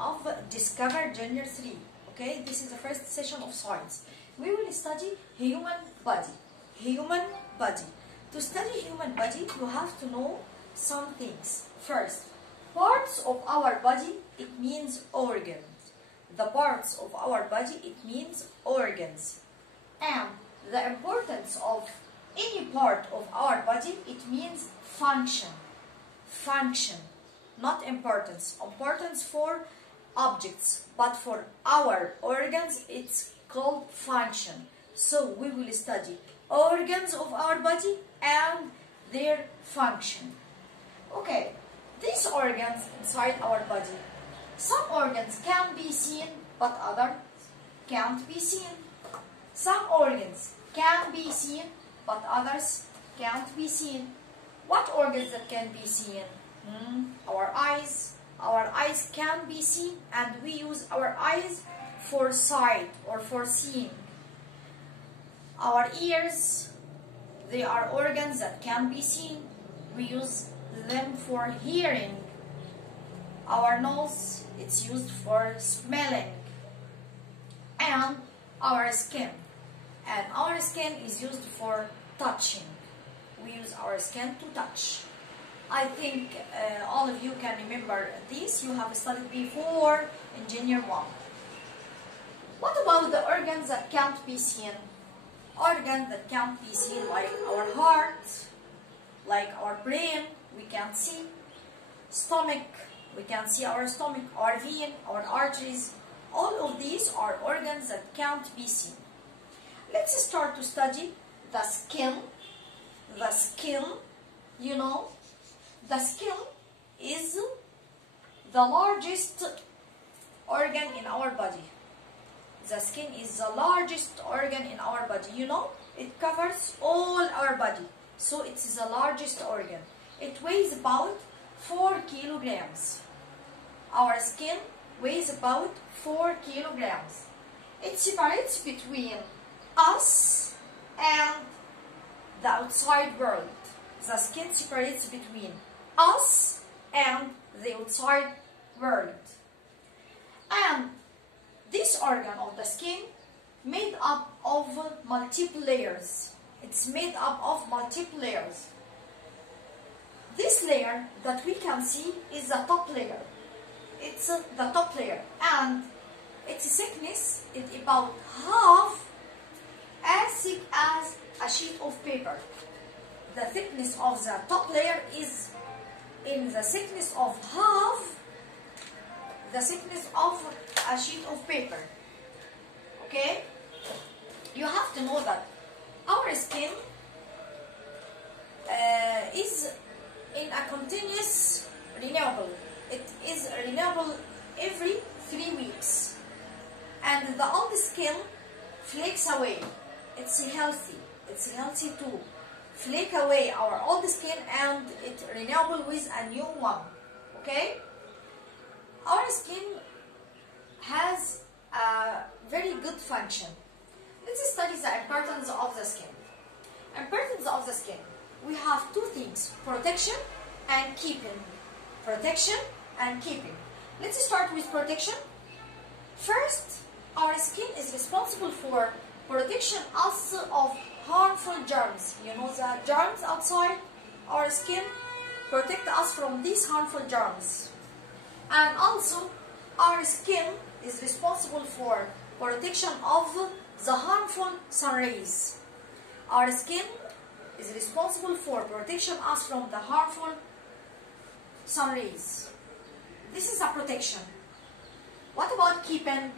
of Discover Junior 3. Okay, this is the first session of science. We will study human body. Human body. To study human body, you have to know some things. First, parts of our body, it means organs. The parts of our body, it means organs. And the importance of any part of our body, it means function. Function, not importance. Importance for objects, but for our organs, it's called function. So we will study organs of our body and their function. Okay, these organs inside our body, some organs can be seen, but others can't be seen. Some organs can be seen, but others can't be seen. What organs that can be seen? Our eyes. Our eyes can be seen, and we use our eyes for sight or for seeing. Our ears, they are organs that can be seen. We use them for hearing. Our nose, it's used for smelling. And our skin. And our skin is used for touching. We use our skin to touch. I think all of you can remember this. You have studied before in Junior 1. What about the organs that can't be seen? Organs that can't be seen, like our heart, like our brain, we can't see. Stomach, we can see our stomach, our vein, our arteries. All of these are organs that can't be seen. Let's start to study the skin. The skin, you know, the skin is the largest organ in our body. The skin is the largest organ in our body. You know, it covers all our body. So it is the largest organ. It weighs about 4 kilograms. Our skin weighs about 4 kilograms. It separates between us and the outside world. The skin separates between us and the outside world. And this organ of the skin made up of multiple layers. It's made up of multiple layers. This layer that we can see is the top layer. It's the top layer, and its thickness is about half as thick as a sheet of paper. The thickness of the top layer is in the thickness of half the thickness of a sheet of paper. Okay? You have to know that our skin is in a continuous renewable. It is renewable every 3 weeks. And the old skin flakes away. It's healthy. It's healthy too. Flake away our old skin and it's renewable with a new one. Okay? Our skin has a very good function. Let's study the importance of the skin. Importance of the skin. We have two things: protection and keeping. Protection and keeping. Let's start with protection. First, our skin is responsible for protection us of harmful germs. You know, the germs outside our skin protect us from these harmful germs. And also, our skin is responsible for protection of the harmful sun rays. Our skin is responsible for protection us from the harmful sun rays. This is a protection. What about keeping?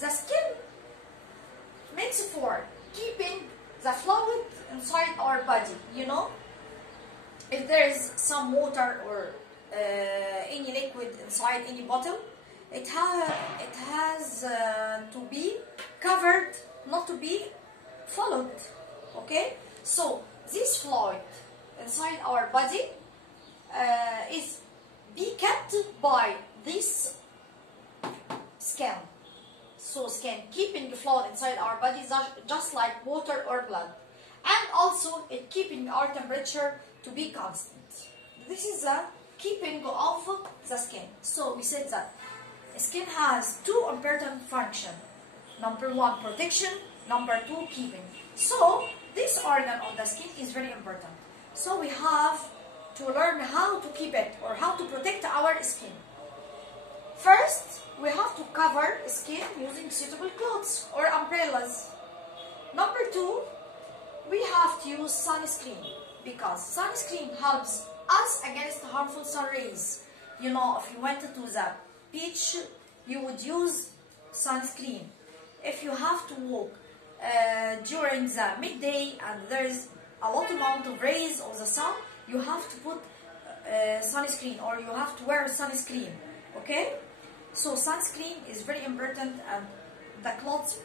The skin makes for keeping the fluid inside our body. You know, if there is some water or any liquid inside any bottle, it has to be covered, not to be followed. Okay, so this fluid inside our body is be kept by this skin. So skin keeping the fluid inside our body is just like water or blood, and also it keeping our temperature to be constant. This is the keeping of the skin. So we said that Skin has two important functions. Number one, protection. Number two, keeping. So this organ of the skin is very important. So we have to learn how to keep it or how to protect our skin. First, we have to cover skin using suitable clothes or umbrellas. Number two, we have to use sunscreen because sunscreen helps us against harmful sun rays. You know, if you went to the beach, you would use sunscreen. If you have to walk during the midday and there is a lot amount of rays of the sun, you have to put sunscreen or you have to wear sunscreen. Okay? So sunscreen is very important, and the clothes,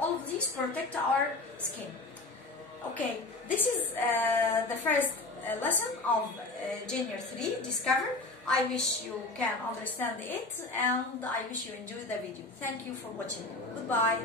all of these protect our skin. Okay, this is the first lesson of Junior 3, Discover. I wish you can understand it, and I wish you enjoy the video. Thank you for watching. Goodbye.